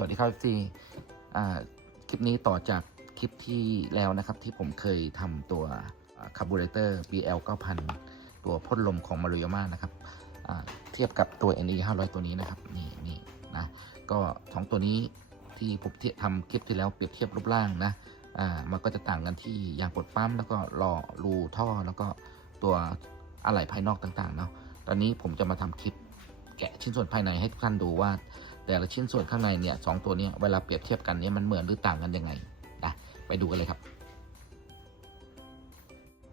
สวัสดีครับซีคลิปนี้ต่อจากคลิปที่แล้วนะครับ ที่ผมเคยทำตัวคาร์บูเรเตอร์ BL 9000 ตัวพ่นลมของ m a r i o m a นะครับเทียบกับตัว NE 500 ตัวนี้นะครับนี่นี่นะก็สองตัวนี้ที่ผมทำคลิปที่แล้วเปรียบเทียบรูปร่างนะมันก็จะต่างกันที่ยางปลดปั๊มแล้วก็รอรูท่อ แล้วก็ตัวอะไหล่ภายนอกต่างๆเนาะตอนนี้ผมจะมาทำคลิปแกะชิ้นส่วนภายในให้ทุกท่านดูว่า แต่ละชิ้นส่วนข้างในเนี่ยสองตัวนี้เวลาเปรียบเทียบกันเนี่ยมันเหมือนหรือต่างกันยังไงนะไปดูกันเลยครับ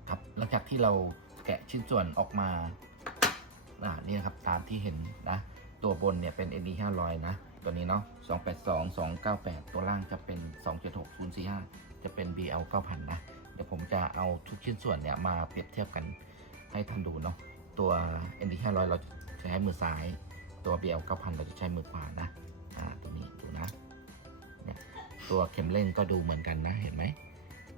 ครับหลังจากที่เราแกะชิ้นส่วนออกมาอ่านี่นะครับตามที่เห็นนะตัวบนเนี่ยเป็น ND 500 นะ ตัวนี้เนาะ282 298 ตัวล่างจะเป็น 276 045 จะเป็น BL 9000 นะ เดี๋ยวผมจะเอาทุกชิ้นส่วนเนี่ยมาเปรียบเทียบกันให้ท่านดูเนาะตัว ND 500 เราจะใช้มือซ้าย ตัว BL 9000 เราจะใช้มือขวานะอ่าตัวนี้ดูนะเนี่ยตัวเข็มเร่งก็ดูเหมือนกันนะเห็นไหม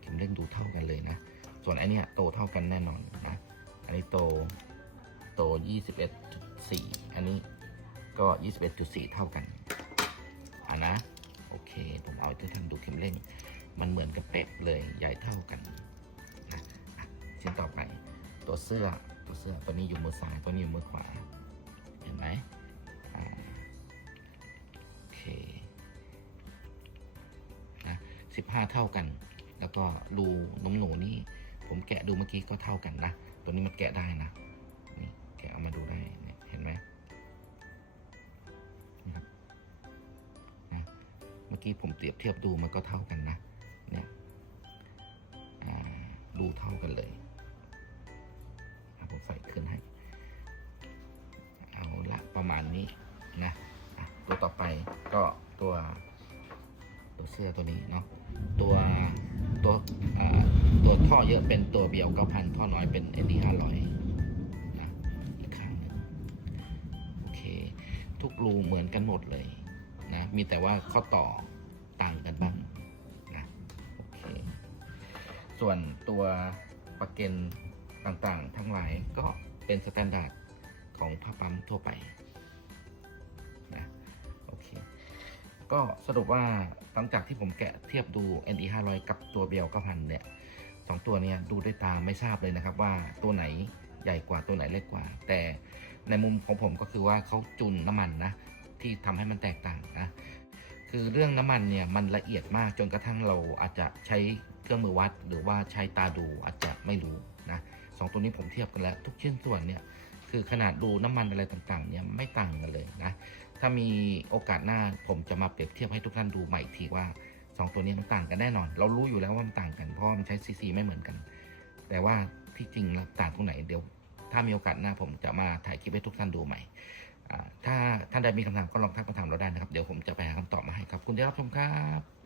เข็มเร่งดูเท่ากันเลยนะ ส่วนไอเนี้ยโตเท่ากันแน่นอนนะอันนี้โตโต 21.4 อันนี้ก็ 21.4 เท่ากันอ่านะโอเค ผมเอาให้ท่านดูเข็มเร่ง มันเหมือนกับเป๊ะเลยใหญ่เท่ากันนะอะชิ้นต่อไปตัวเสื้อตัวเสื้อตัวนี้อยู่มือซ้ายตัวนี้อยู่มือขวา เห็นไหม 15 เท่ากัน แล้วก็รูนมหนูนี่ ผมแกะดูเมื่อกี้ก็เท่ากันนะ ตัวนี้มันแกะได้นะ นี่แกะเอามาดูได้ เห็นไหมนะเมื่อกี้ผมเปรียบเทียบดูมันก็เท่ากันนะ เนี่ยรูเท่ากันเลยผมใส่ขึ้นให้ เอาละประมาณนี้นะ ตัวต่อไปก็ตัวตัวเสื้อตัวนี้เนาะ ตัวตัวตัวท่อเยอะเป็นตัวเบียวเก้าพันท่อน้อยเป็น ND ห้าร้อยนะอีกข้างหนึ่งโอเค ทุกรูเหมือนกันหมดเลยนะมีแต่ว่าข้อต่อต่างกันบ้างนะโอเค ส่วนตัวปลั๊กเกนต่างๆ ทั้งหลายก็เป็นสแตนดาร์ดของผ้าปั๊มทั่วไป ก็สรุปว่าหลังจากที่ผมแกะเทียบดู NE 500 กับตัวเบล9,000เนี่ยสองตัวเนี้ดูด้วยตาไม่ทราบเลยนะครับว่าตัวไหนใหญ่กว่าตัวไหนเล็กกว่า แต่ในมุมของผมก็คือว่าเขาจุนน้ำมันนะที่ทำให้มันแตกต่างนะคือเรื่องน้ำมันเนี่ยมันละเอียดมากจนกระทั่งเราอาจจะใช้เครื่องมือวัด หรือว่าใช้ตาดูอาจจะไม่รู้นะสองตัวนี้ผมเทียบกันแล้ว ทุกชิ้นส่วนเนี่ยคือขนาดดูน้ำมันอะไรต่างๆเนี่ยไม่ต่างกันเลยนะ ถ้ามีโอกาสหน้าผมจะมาเปรียบเทียบให้ทุกท่านดูใหม่อีกทีว่า 2 ตัวนี้มันต่างกันแน่นอน เรารู้อยู่แล้วว่ามันต่างกันเพราะมันใช้ซีซีไม่เหมือนกัน แต่ว่าที่จริงแล้วต่างตรงไหนเดี๋ยว ถ้ามีโอกาสหน้าผมจะมาถ่ายคลิปให้ทุกท่านดูใหม่ถ้าท่านใดมีคำถามก็ลองทักมาถามเราได้นะครับ เดี๋ยวผมจะไปหาคำตอบมาให้ครับ คุณที่รับชมครับ